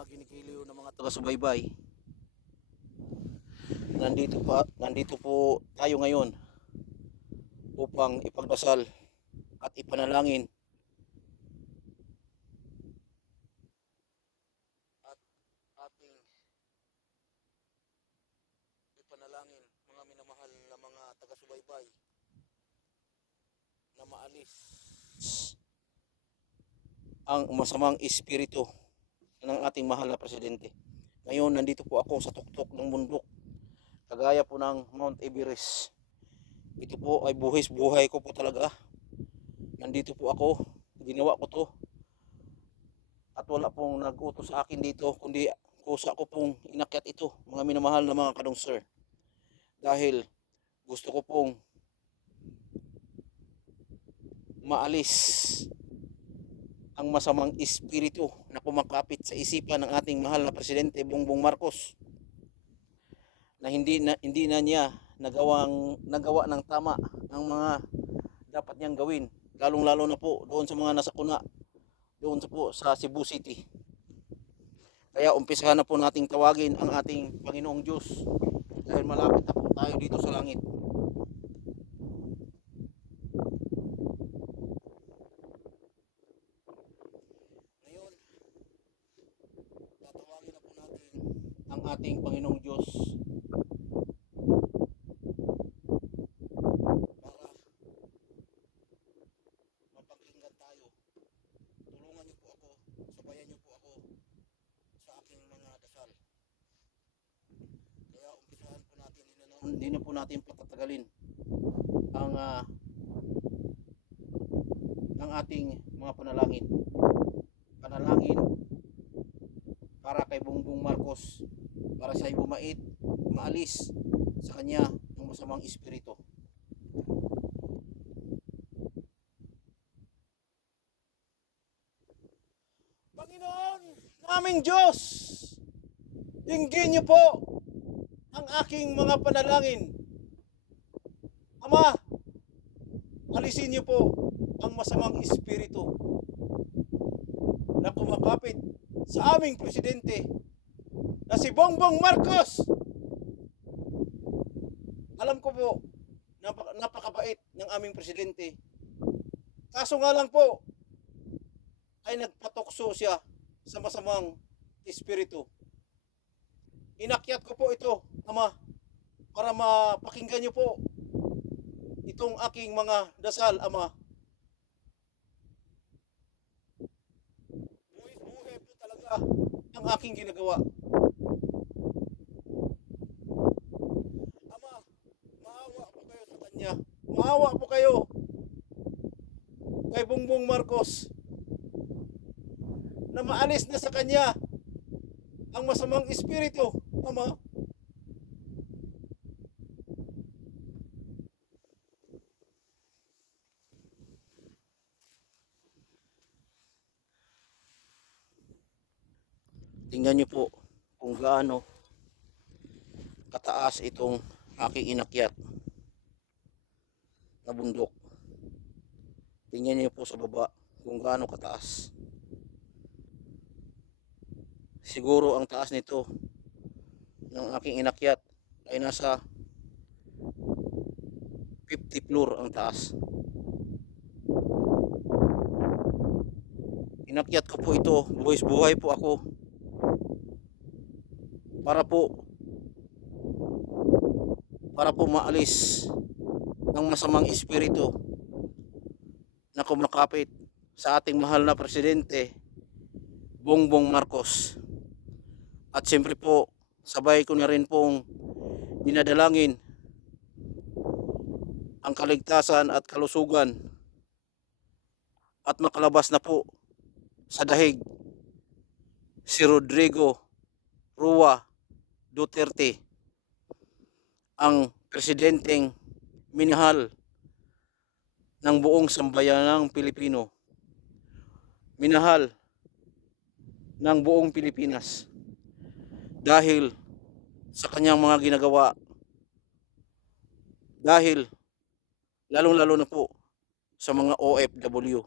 mga ginikiliw ng mga taga-subaybay. Nandito po tayo ngayon upang ipagdasal at ipanalangin at ating ipanalangin mga minamahal na mga taga-subaybay na maalis ang masamang espiritu ng ating mahal na presidente. Ngayon, nandito po ako sa tuktok ng bundok, kagaya po ng Mount Everest. Ito po ay buhis buhay ko po talaga. Nandito po ako, ginawa ko to. At wala pong nag-utos sa akin dito, kundi kusa ko pong inakyat ito, mga minamahal na mga kadong sir. Dahil gusto ko pong maalis ang masamang espiritu na kumakapit sa isipan ng ating mahal na presidente Bongbong Marcos, na hindi na niya nagawa ng tama ang mga dapat niyang gawin, lalong-lalo na po doon sa mga nasakuna doon sa Cebu City. Kaya umpisahan na po nating tawagin ang ating Panginoong Diyos, dahil malapit na po tayo dito sa langit. Ngayon, tatawagin na po natin ang ating Panginoong Diyos para mapakinggan tayo. Tulungan niyo po ako, sabayan niyo po ako sa aking mga dasal. Kaya umpisahan po natin, hindi na po natin patatagalin ang ating mga panalangin. Panalangin para kay Bongbong Marcos, para siya ay bumait, maalis sa kanya ng masamang espiritu. Panginoon naming Diyos, dinggin niyo po ang aking mga panalangin. Ama, alisin niyo po ang masamang espiritu na kumakapit sa aming presidente na si Bongbong Marcos. Alam ko po, napakabait ng aming presidente. Kaso nga lang po, ay nagpatokso siya sa masamang espiritu. Inakyat ko po ito, Ama, para mapakinggan niyo po itong aking mga dasal, Ama. Buhay po talaga ang aking ginagawa. Ama, maawa po kayo sa kanya. Maawa po kayo kay Bongbong Marcos, na maalis na sa kanya ang masamang espiritu, Ama. Tingnan niyo po kung gaano kataas itong aking inakyat na bundok. Tingnan niyo po sa baba kung gaano kataas. Siguro ang taas nito ng aking inakyat ay nasa 50 floor ang taas. Inakyat ko po ito, buhay po ako, para po maalis ang masamang espiritu na kumakapit sa ating mahal na presidente Bongbong Marcos. At siyempre po, sabay ko na rin pong dinadalangin ang kaligtasan at kalusugan at makalabas na po sa dahig si Rodrigo Roa Duterte, ang presidenteng minahal ng buong sambayanang Pilipino, minahal ng buong Pilipinas, dahil sa kanyang mga ginagawa, dahil lalong-lalo na po sa mga OFW.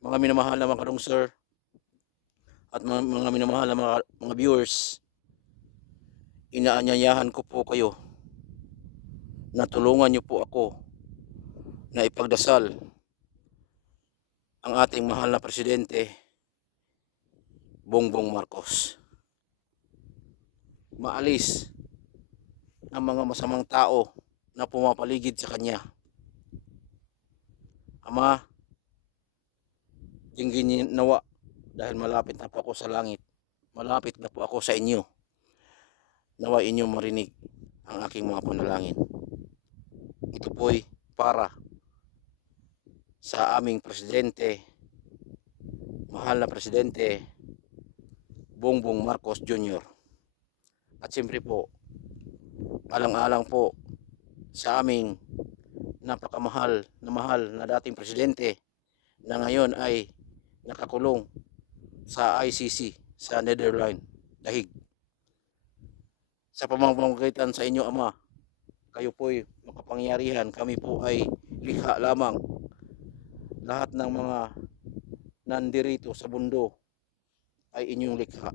Mga minamahal na mga kadong sir, at mga minamahal na mga viewers, inaanyayahan ko po kayo na tulungan niyo po ako na ipagdasal ang ating mahal na Presidente Bongbong Marcos. Maalis ang mga masamang tao na pumapaligid sa kanya. Ama, dinggin nawa dahil malapit na po ako sa langit. Malapit na po ako sa inyo. Nawa inyo marinig ang aking mga panalangin. Ito po'y para sa aming Presidente, mahal na Presidente Bongbong Marcos Jr. At siyempre po, alang-alang po sa aming napakamahal na dating Presidente na ngayon ay nakakulong sa ICC sa Netherlands, Dahig. Sa pamamagitan sa inyo, Ama, kayo po'y makapangyarihan, kami po ay likha lamang. Lahat ng mga nandirito sa mundo ay inyong likha.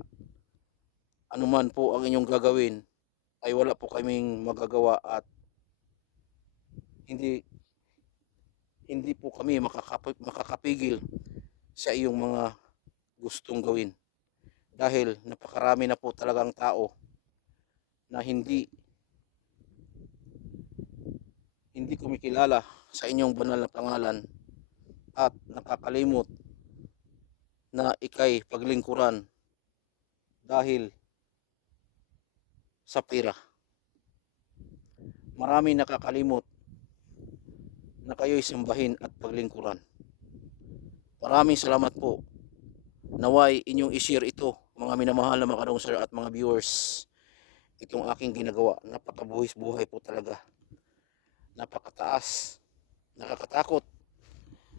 Anuman po ang inyong gagawin ay wala po kaming magagawa at hindi po kami makakapigil sa iyong mga gustong gawin. Dahil napakarami na po talagang tao na hindi kumikilala sa inyong banal na pangalan at nakakalimot na ikay paglingkuran dahil sa pera. Marami nakakalimot na kayo'y sambahin at paglingkuran. Maraming salamat po. Naway inyong i-share ito, mga minamahal na mga kadungsar at mga viewers. Itong aking ginagawa, napakabuhis-buhay po talaga. Napakataas, nakakatakot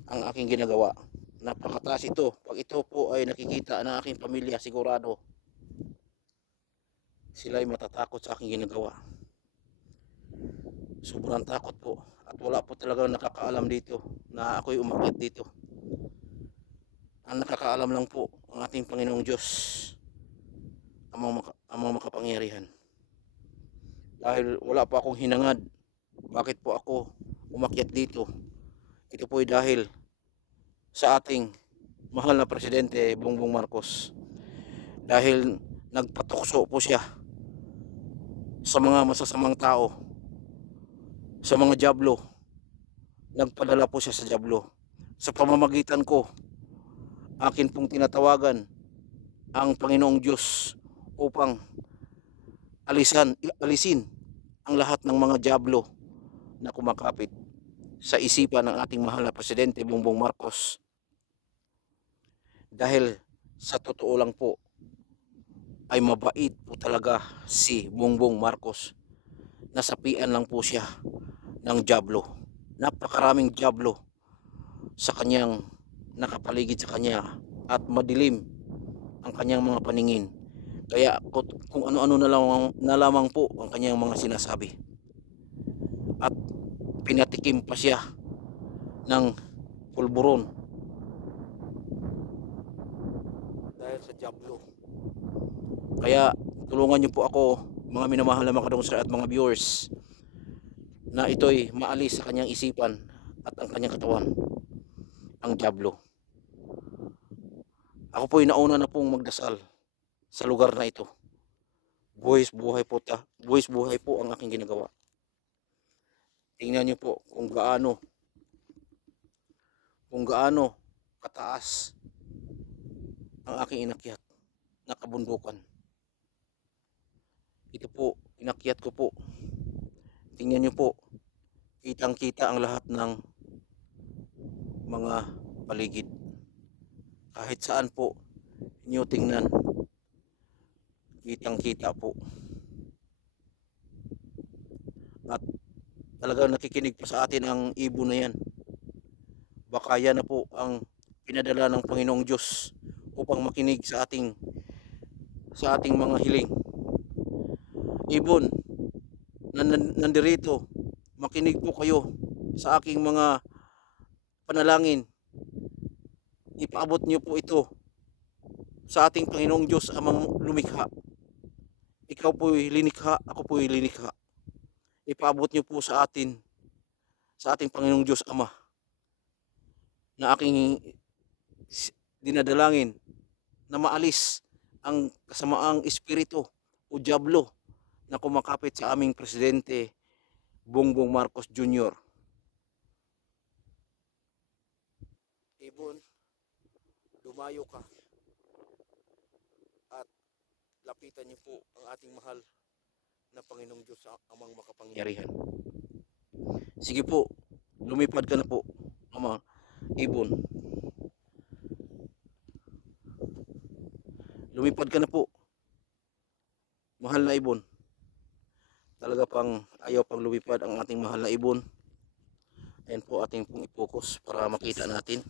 ang aking ginagawa. Napakataas ito. Pag ito po ay nakikita ng aking pamilya, sigurado sila ay matatakot sa aking ginagawa. Sobrang takot po. At wala po talagang nakakaalam dito na ako'y umakyat dito. Ang nakakaalam lang po ang ating Panginoong Diyos, ang mga makapangyarihan. Dahil wala pa akong hinangad, bakit po ako umakyat dito? Ito po ay dahil sa ating mahal na Presidente Bongbong Marcos. Dahil nagpatukso po siya sa mga masasamang tao, sa mga jablo. Nagpadala po siya sa jablo. Sa pamamagitan ko, akin pong tinatawagan ang Panginoong Diyos upang alisin ang lahat ng mga jablo na kumakapit sa isipan ng ating mahal na Presidente Bongbong Marcos. Dahil sa totoo lang po ay mabait po talaga si Bongbong Marcos. Nasapian lang po siya ng jablo. Napakaraming jablo sa kanyang nakapaligid sa kanya at madilim ang kanyang mga paningin. Kaya kung ano-ano na lamang po ang kanyang mga sinasabi. At pinatikim pa siya ng pulburon dahil sa jablo. Kaya tulungan niyo po ako, mga minamahal na mga kadungsar at mga viewers, na ito'y maalis sa kanyang isipan at ang kanyang katawan, ang jablo. Ako po'y nauna na pong magdasal sa lugar na ito. Buhis buhay po ang aking ginagawa. Tingnan niyo po kung gaano kataas ang aking inakyat na kabundukan. Ito po, inakyat ko po. Tingnan niyo po, kitang-kita ang lahat ng mga paligid. Kahit saan po inyo tingnan, kitang-kita po. At talagang nakikinig pa sa atin ang ibon na yan. Baka yan na po ang pinadala ng Panginoong Diyos upang makinig sa ating mga hiling. Ibon na nandirito, makinig po kayo sa aking mga panalangin. Ipaabot niyo po ito sa ating Panginoong Diyos amang lumikha. Ikaw po'y linikha, ako po'y linikha. Ipaabot niyo po sa atin, sa ating Panginoong Diyos Ama, na aking dinadalangin na maalis ang kasamaang espiritu o diablo na kumakapit sa aming Presidente Bongbong Marcos Jr. Ibon, lumayo ka at lapitan niyo po ang ating mahal na Panginoong Diyos amang makapangyarihan. Sige po, lumipad ka na po, Ama Ibon. Lumipad ka na po, mahal na Ibon. Talaga pang ayaw pang lumipad ang ating mahal na Ibon. Ayan po ating pong i-focus para makita natin.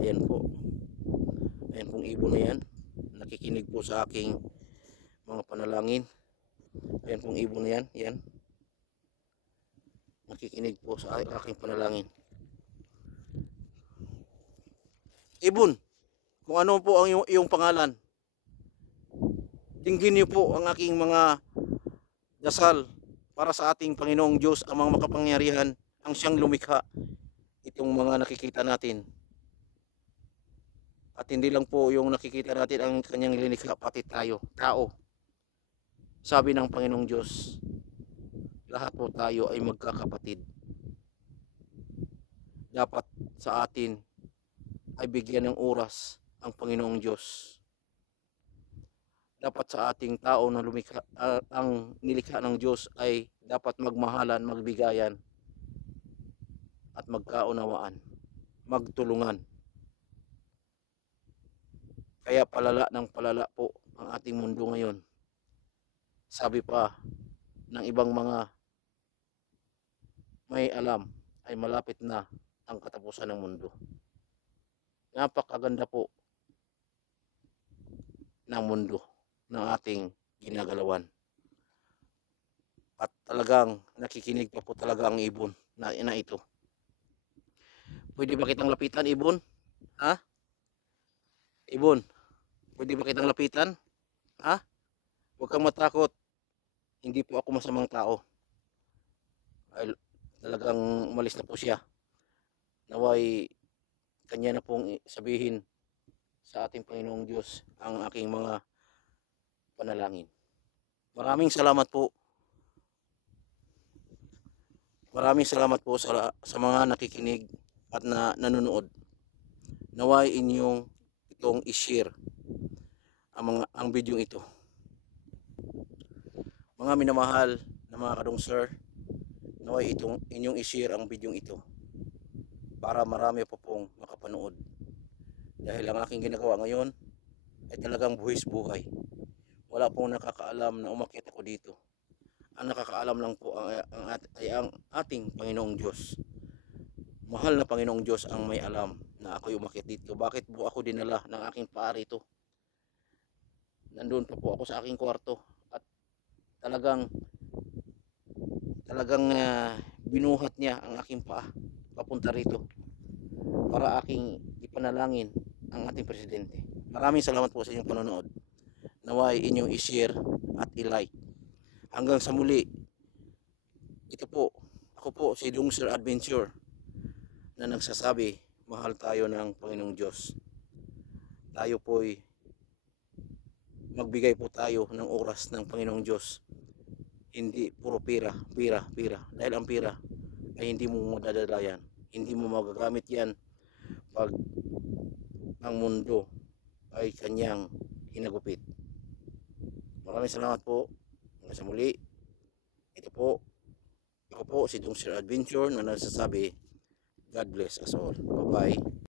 Ayan po. Ayan pong ibon na yan. Nakikinig po sa aking mga panalangin. Ayan pong ibon na yan. Yan. Nakikinig po sa aking panalangin. Ibon, kung ano po ang iyong pangalan, dinggin niyo po ang aking mga dasal para sa ating Panginoong Diyos amang makapangyarihan, ang siyang lumikha itong mga nakikita natin. At hindi lang po yung nakikita natin ang kanyang linikha, pati tayo, tao. Sabi ng Panginoong Diyos, lahat po tayo ay magkakapatid. Dapat sa atin ay bigyan ng oras ang Panginoong Diyos. Dapat sa ating tao na lumikha, ang nilikha ng Diyos ay dapat magmahalan, magbigayan, at magkaunawaan, magtulungan. Kaya palala ng palala po ang ating mundo ngayon. Sabi pa ng ibang mga may alam ay malapit na ang katapusan ng mundo. Napakaganda po ng mundo ng ating ginagalawan. At talagang nakikinig pa po talaga ang ibon na ito. Pwede ba kitang lapitan, Ibon? Ha? Ibon, pwede ba kitang lapitan? Ha? Huwag kang matakot. Hindi po ako masamang tao. Ay, talagang umalis na po siya. Naway, kanya na pong sabihin sa ating Panginoong Diyos ang aking mga panalangin. Maraming salamat po. Maraming salamat po sa mga nakikinig at nanonood. Naway inyong itong i-share ang video ito. Mga minamahal na mga kadungsir, naway inyong i-share ang video ito para marami pa pong makapanood. Dahil ang aking ginagawa ngayon ay talagang buhis buhay. Wala pong nakakaalam na umakyat ako dito. Ang nakakaalam lang po ay ang ating Panginoong Diyos. Mahal na Panginoong Diyos ang may alam na ako'y umakyat dito. Bakit po ako dinala ng aking pari ito? Nandun pa po ako sa aking kwarto at talagang binuhat niya ang aking paa papunta rito para aking ipanalangin ang ating presidente. Maraming salamat po sa inyong panonood. Naway inyong i-share at i-like. Hanggang sa muli, ito po, ako po si Dungsir Adventure na nagsasabi, mahal tayo ng Panginoong Diyos. Tayo po'y magbigay po tayo ng oras ng Panginoong Diyos. Hindi puro pira. Dahil ang pira ay hindi mo madadalayan. Hindi mo magagamit yan pag ang mundo ay kanyang hinagupit. Maraming salamat po. Hanggang sa muli, ito po, ako po si Dungsir Adventure na nagsasabi, God bless us all. Bye-bye.